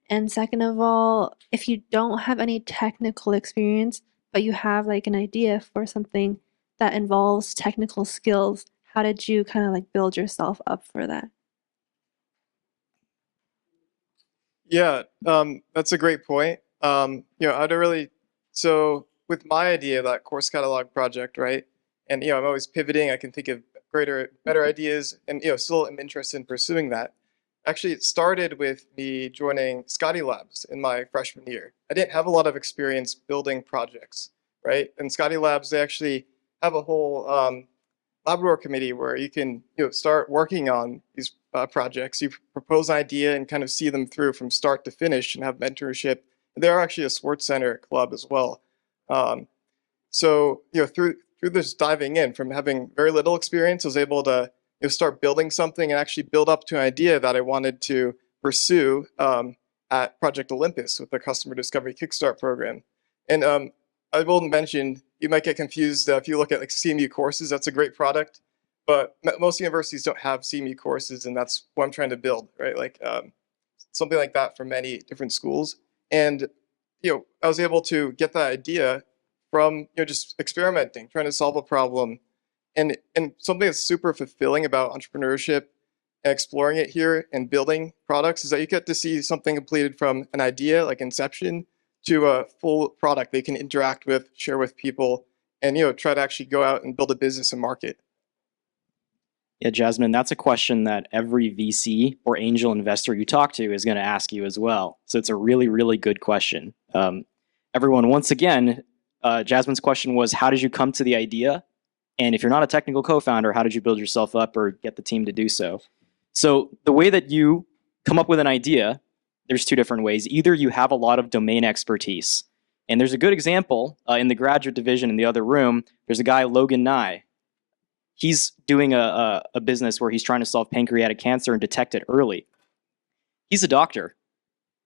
And second of all, if you don't have any technical experience, but you have like an idea for something that involves technical skills, how did you kind of like build yourself up for that? Yeah, that's a great point. So with my idea, that course catalog project, right? And I'm always pivoting. I can think of better ideas, and still am interested in pursuing that. Actually, it started with me joining Scotty Labs in my freshman year. I didn't have a lot of experience building projects, right? And Scotty Labs, they actually have a whole Labrador committee where you can start working on these projects. You propose an idea and kind of see them through from start to finish and have mentorship. They're actually a Swartz Center club as well. So through this diving in, from having very little experience, I was able to start building something and actually build up to an idea that I wanted to pursue at Project Olympus with the Customer Discovery Kickstart program. And I will mention, you might get confused if you look at like CMU courses. That's a great product, but most universities don't have CMU courses, and that's what I'm trying to build, right? Like something like that for many different schools. And I was able to get that idea from just experimenting, trying to solve a problem, and something that's super fulfilling about entrepreneurship and exploring it here and building products is that you get to see something completed from an idea, like inception, to a full product they can interact with, share with people, and try to actually go out and build a business and market. Yeah, Jasmine, that's a question that every VC or angel investor you talk to is going to ask you as well. So it's a really, really good question. Everyone, once again, Jasmine's question was, how did you come to the idea? And if you're not a technical co-founder, how did you build yourself up or get the team to do so? So the way that you come up with an idea, there's two different ways. Either you have a lot of domain expertise, and there's a good example in the graduate division in the other room. There's a guy, Logan Nye. He's doing a business where he's trying to solve pancreatic cancer and detect it early. He's a doctor.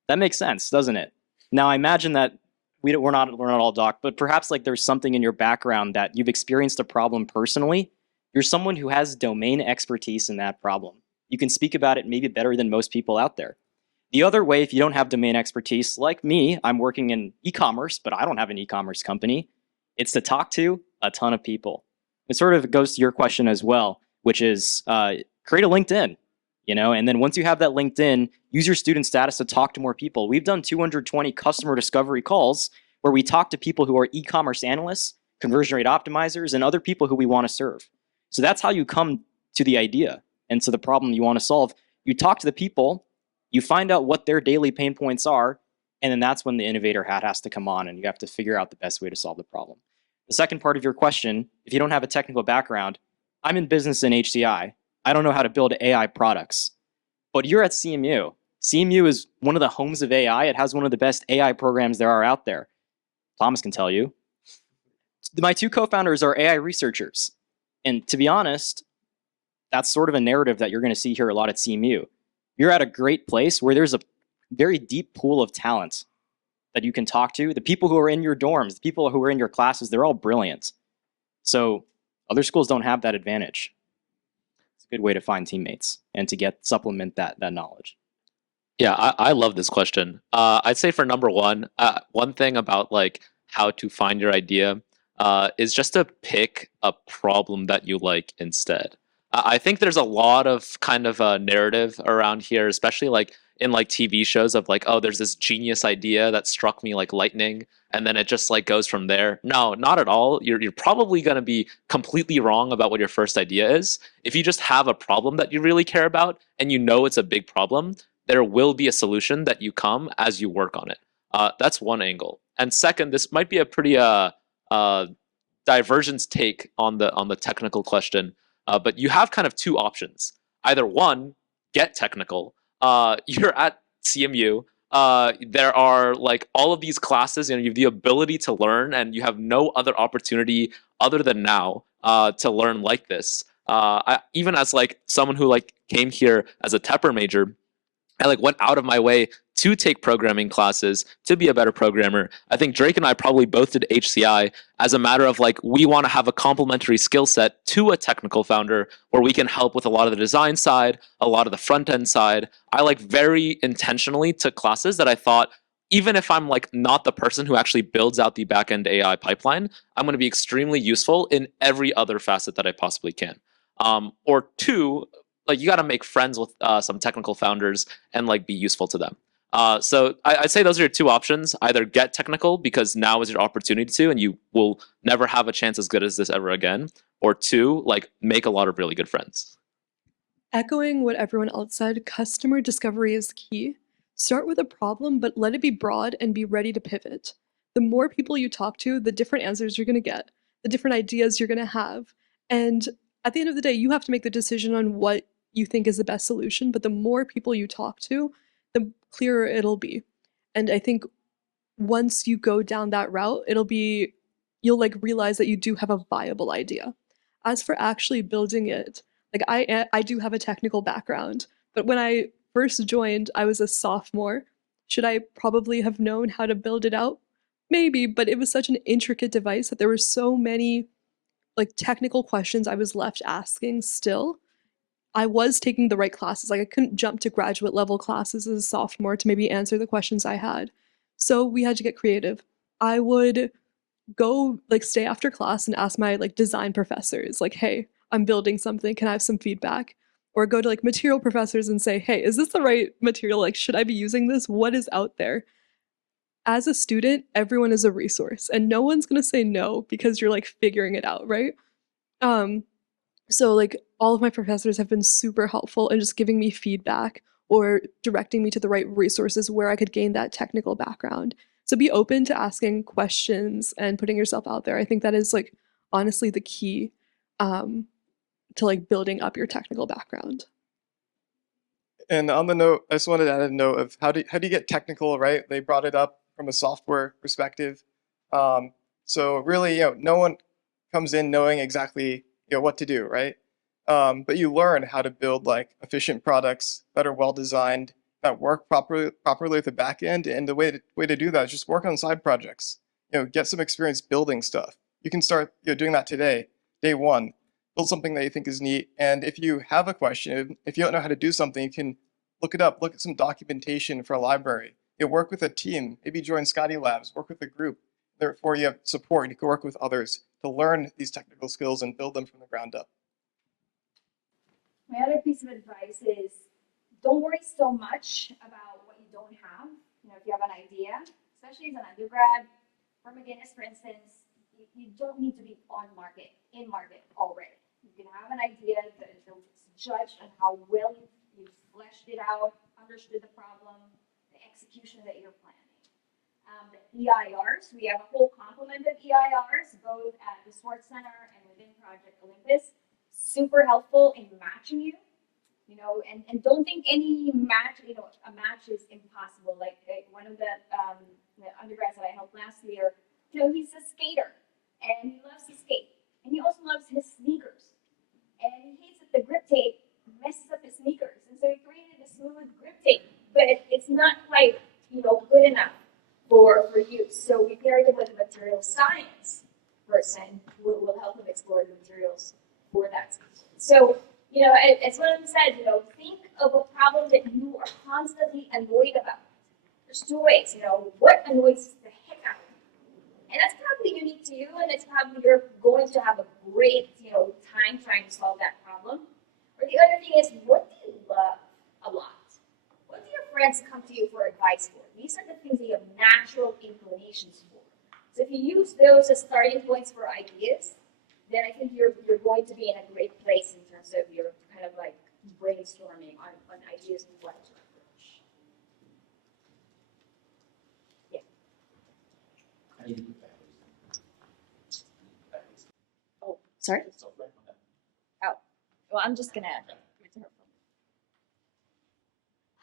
That makes sense, doesn't it? Now, I imagine that we're not all doc, but perhaps like there's something in your background that you've experienced a problem personally. You're someone who has domain expertise in that problem. You can speak about it maybe better than most people out there. The other way, if you don't have domain expertise, like me, I'm working in e-commerce, but I don't have an e-commerce company. It's to talk to a ton of people. It sort of goes to your question as well, which is create a LinkedIn, and then once you have that LinkedIn, use your student status to talk to more people. We've done 220 customer discovery calls where we talk to people who are e-commerce analysts, conversion rate optimizers, and other people who we want to serve. So that's how you come to the idea and to the problem you want to solve. You talk to the people, you find out what their daily pain points are, and then that's when the innovator hat has to come on and you have to figure out the best way to solve the problem. The second part of your question, if you don't have a technical background, I'm in business in HCI. I don't know how to build AI products, but you're at CMU. CMU is one of the homes of AI. It has one of the best AI programs there are out there. Thomas can tell you. My two co-founders are AI researchers. And to be honest, that's sort of a narrative that you're going to see here a lot at CMU. You're at a great place where there's a very deep pool of talent that you can talk to. The people who are in your dorms, the people who are in your classes, they're all brilliant. So other schools don't have that advantage. It's a good way to find teammates and to supplement that knowledge. Yeah, I love this question. I'd say for number one thing about like how to find your idea is just to pick a problem that you like instead. I think there's a lot of kind of a narrative around here, especially like in like TV shows of like, oh, there's this genius idea that struck me like lightning, and then it just like goes from there. No, not at all. You're probably going to be completely wrong about what your first idea is. If you just have a problem that you really care about and you know it's a big problem, there will be a solution that you come as you work on it. That's one angle. And second, this might be a pretty divergence take on the technical question, but you have kind of two options. Either one, get technical. You're at CMU. There are like all of these classes, you have the ability to learn, and you have no other opportunity other than now to learn like this. Even as like someone who like came here as a Tepper major, I like went out of my way to take programming classes to be a better programmer. I think Drake and I probably both did HCI as a matter of like, we want to have a complementary skill set to a technical founder where we can help with a lot of the design side, a lot of the front end side. I like very intentionally took classes that I thought, even if I'm like not the person who actually builds out the backend AI pipeline, I'm going to be extremely useful in every other facet that I possibly can. Or two, like you got to make friends with some technical founders and like be useful to them. So I'd say those are your two options. Either get technical because now is your opportunity to, and you will never have a chance as good as this ever again. Or two, like make a lot of really good friends. Echoing what everyone else said, customer discovery is key. Start with a problem, but let it be broad and be ready to pivot. The more people you talk to, the different answers you're going to get, the different ideas you're going to have. And at the end of the day, you have to make the decision on what you think is the best solution, but the more people you talk to, the clearer it'll be. And I think once you go down that route, you'll like realize that you do have a viable idea. As for actually building it, like I do have a technical background, but when I first joined, I was a sophomore. Should I probably have known how to build it out? Maybe, but it was such an intricate device that there were so many like technical questions I was left asking still. I was taking the right classes. Like I couldn't jump to graduate level classes as a sophomore to maybe answer the questions I had. So we had to get creative. I would go like stay after class and ask my like design professors like, hey, I'm building something, can I have some feedback? Or go to like material professors and say, hey, is this the right material? Like, should I be using this? What is out there? As a student, everyone is a resource and no one's going to say no because you're like figuring it out, right? So like all of my professors have been super helpful in just giving me feedback or directing me to the right resources where I could gain that technical background. So be open to asking questions and putting yourself out there. I think that is like honestly the key to like building up your technical background. And on the note, I just wanted to add a note of how do you get technical, right? They brought it up from a software perspective. So really, no one comes in knowing exactly what to do, right? But you learn how to build like efficient products that are well designed, that work properly with the back end. And the way to do that is just work on side projects. Get some experience building stuff. You can start doing that today, day one. Build something that you think is neat. And if you have a question, if you don't know how to do something, you can look it up. Look at some documentation for a library. Work with a team. Maybe join Scotty Labs. Work with a group. Therefore, you have support. You can work with others to learn these technical skills and build them from the ground up. My other piece of advice is don't worry so much about what you don't have. If you have an idea, especially as an undergrad, for McGinnis, for instance, you don't need to be in market already. You can have an idea that is judged on how well you've fleshed it out, understood the problem, the execution that you're planning. The EIRs, we have a whole complement of EIRs, both at the Swartz Center and within Project Olympus. Super helpful in matching you, and don't think any match, a match is impossible. Like one of the undergrads that I helped last year, he's a skater and he loves to skate and he also loves his sneakers and he hates that the grip tape messes up his sneakers, and so he created a smooth grip tape, but it's not quite good enough for use. So we paired him with a material science person who will help him explore the materials for that species. So, as one of them said, think of a problem that you are constantly annoyed about. There's two ways, what annoys the heck out of you? And that's probably unique to you, and it's probably you're going to have a great, time trying to solve that problem. Or the other thing is, what do you love a lot? What do your friends come to you for advice for? These are the things that you have natural inclinations for. So if you use those as starting points for ideas, then I think you're going to be in a great place in terms of your kind of like brainstorming on ideas and what to approach. Yeah. Oh, sorry? Oh, well, I'm just gonna.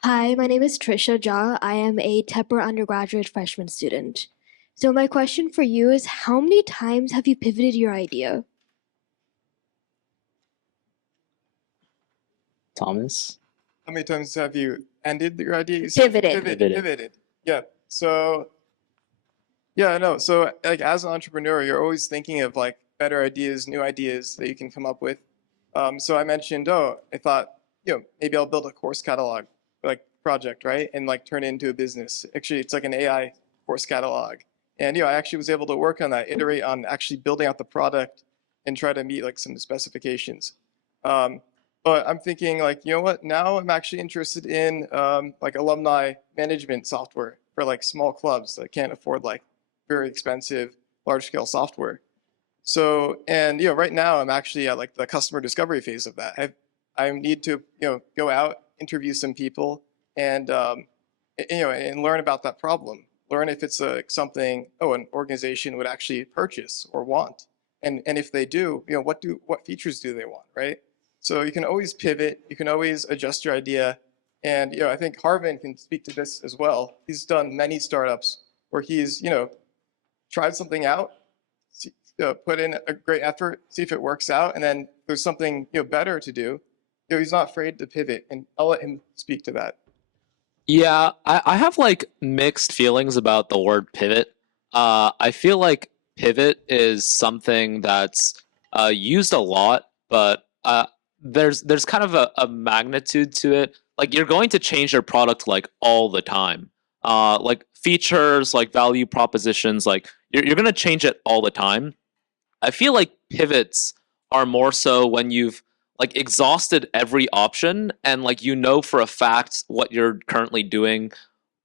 Hi, my name is Trisha Jha. I am a Tepper undergraduate freshman student. So my question for you is, how many times have you pivoted your idea? Thomas? How many times have you ended your idea? You Pivoted. Pivoted. Yeah. So yeah, no. So like as an entrepreneur, you're always thinking of like better ideas, new ideas that you can come up with. So I mentioned, I thought, maybe I'll build a course catalog like project, right? And like turn it into a business. Actually, it's like an AI course catalog. And I actually was able to work on that, iterate on actually building out the product and try to meet like some specifications. But I'm thinking like, you know what? Now I'm actually interested in like alumni management software for like small clubs that can't afford like very expensive large scale software. So, and right now I'm actually at like the customer discovery phase of that. I need to go out, interview some people, and and learn about that problem. Learn if it's something an organization would actually purchase or want, and if they do, what features do they want, right? So you can always pivot, you can always adjust your idea, and I think Harvin can speak to this as well. He's done many startups where he's tried something out, put in a great effort, see if it works out, and then there's something better to do. He's not afraid to pivot, and I'll let him speak to that. Yeah, I have like mixed feelings about the word pivot. I feel like pivot is something that's used a lot, but there's kind of a magnitude to it. Like you're going to change your product like all the time. Like features, like value propositions, like you're going to change it all the time. I feel like pivots are more so when you've like exhausted every option and like for a fact what you're currently doing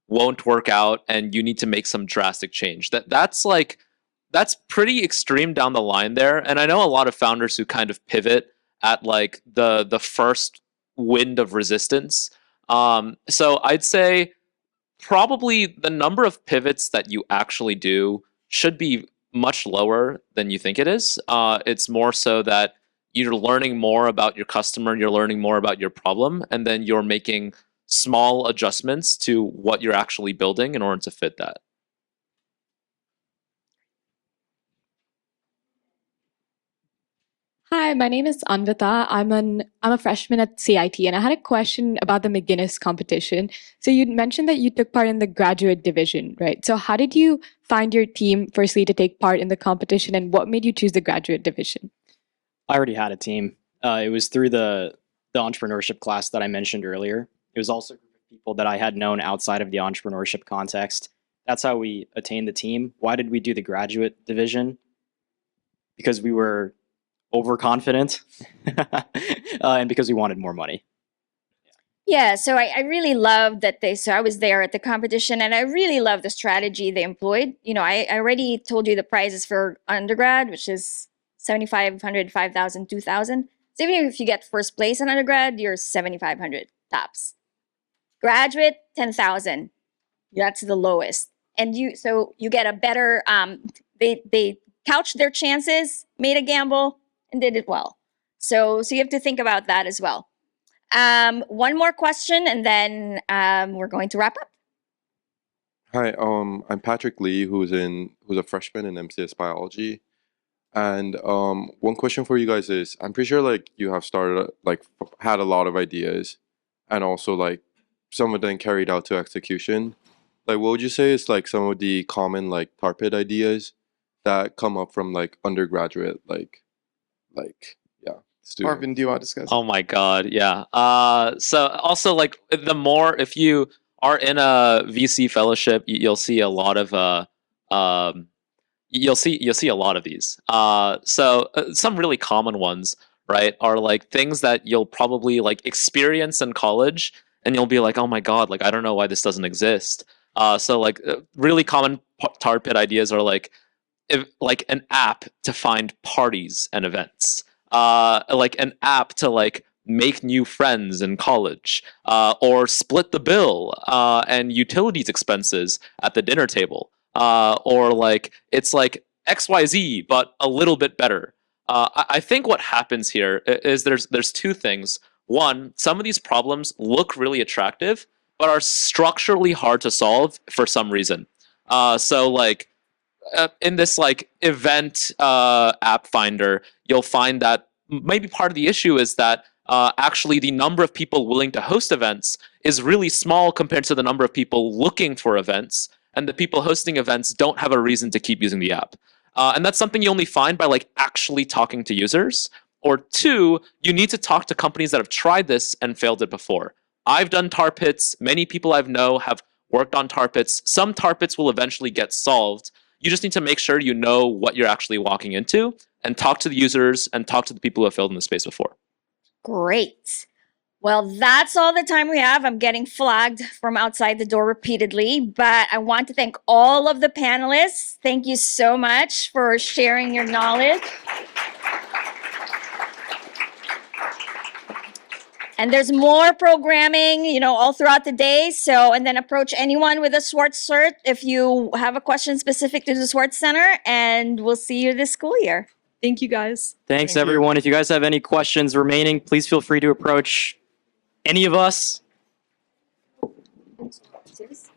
won't work out and you need to make some drastic change. That's pretty extreme down the line there. And I know a lot of founders who kind of pivot at like the first wind of resistance. So I'd say probably the number of pivots that you actually do should be much lower than you think it is. It's more so that you're learning more about your customer, you're learning more about your problem, and then you're making small adjustments to what you're actually building in order to fit that. Hi, my name is Anvita. I'm a freshman at CIT, and I had a question about the McGinnis competition. So you mentioned that you took part in the graduate division, right? So how did you find your team, firstly, to take part in the competition, and what made you choose the graduate division? I already had a team. It was through the entrepreneurship class that I mentioned earlier. It was also a group of people that I had known outside of the entrepreneurship context. That's how we attained the team. Why did we do the graduate division? Because we were overconfident and because we wanted more money. Yeah, so I really loved that so I was there at the competition and I really love the strategy they employed. I already told you the prizes for undergrad, which is 7,500, 5,000, 2,000. So even if you get first place in undergrad, you're 7,500 tops. Graduate, 10,000. That's the lowest. And you get a better, they couched their chances, made a gamble, and did it well. So you have to think about that as well. One more question, and then we're going to wrap up. Hi, I'm Patrick Lee, who's a freshman in MCS biology. And one question for you guys is, I'm pretty sure like you have had a lot of ideas, and also like some of them carried out to execution. Like, what would you say is like some of the common like tar pit ideas that come up from like undergraduate students? Marvin, do you want to discuss? Oh my God, yeah. So also like if you are in a VC fellowship, you'll see a lot of you'll see a lot of these. So some really common ones, right, are like things that you'll probably like experience in college, and you'll be like, oh my God, like I don't know why this doesn't exist. So like really common tar pit ideas are like an app to find parties and events. Like an app to like make new friends in college, or split the bill and utilities expenses at the dinner table, or like it's like XYZ but a little bit better. I think what happens here is there's two things. One, some of these problems look really attractive, but are structurally hard to solve for some reason. So like in this like event app finder, you'll find that maybe part of the issue is that actually the number of people willing to host events is really small compared to the number of people looking for events, and the people hosting events don't have a reason to keep using the app. And that's something you only find by like actually talking to users. Or two, you need to talk to companies that have tried this and failed it before. I've done tar pits. Many people I know have worked on tar pits. Some tar pits will eventually get solved. You just need to make sure you know what you're actually walking into and talk to the users and talk to the people who have failed in the space before. Great. Well, that's all the time we have. I'm getting flagged from outside the door repeatedly, but I want to thank all of the panelists. Thank you so much for sharing your knowledge. And there's more programming, you know, all throughout the day. So, and then approach anyone with a Swartz cert if you have a question specific to the Swartz Center, and we'll see you this school year. Thank you, guys. Thanks, Thank you. everyone. If you guys have any questions remaining, please feel free to approach any of us. Seriously?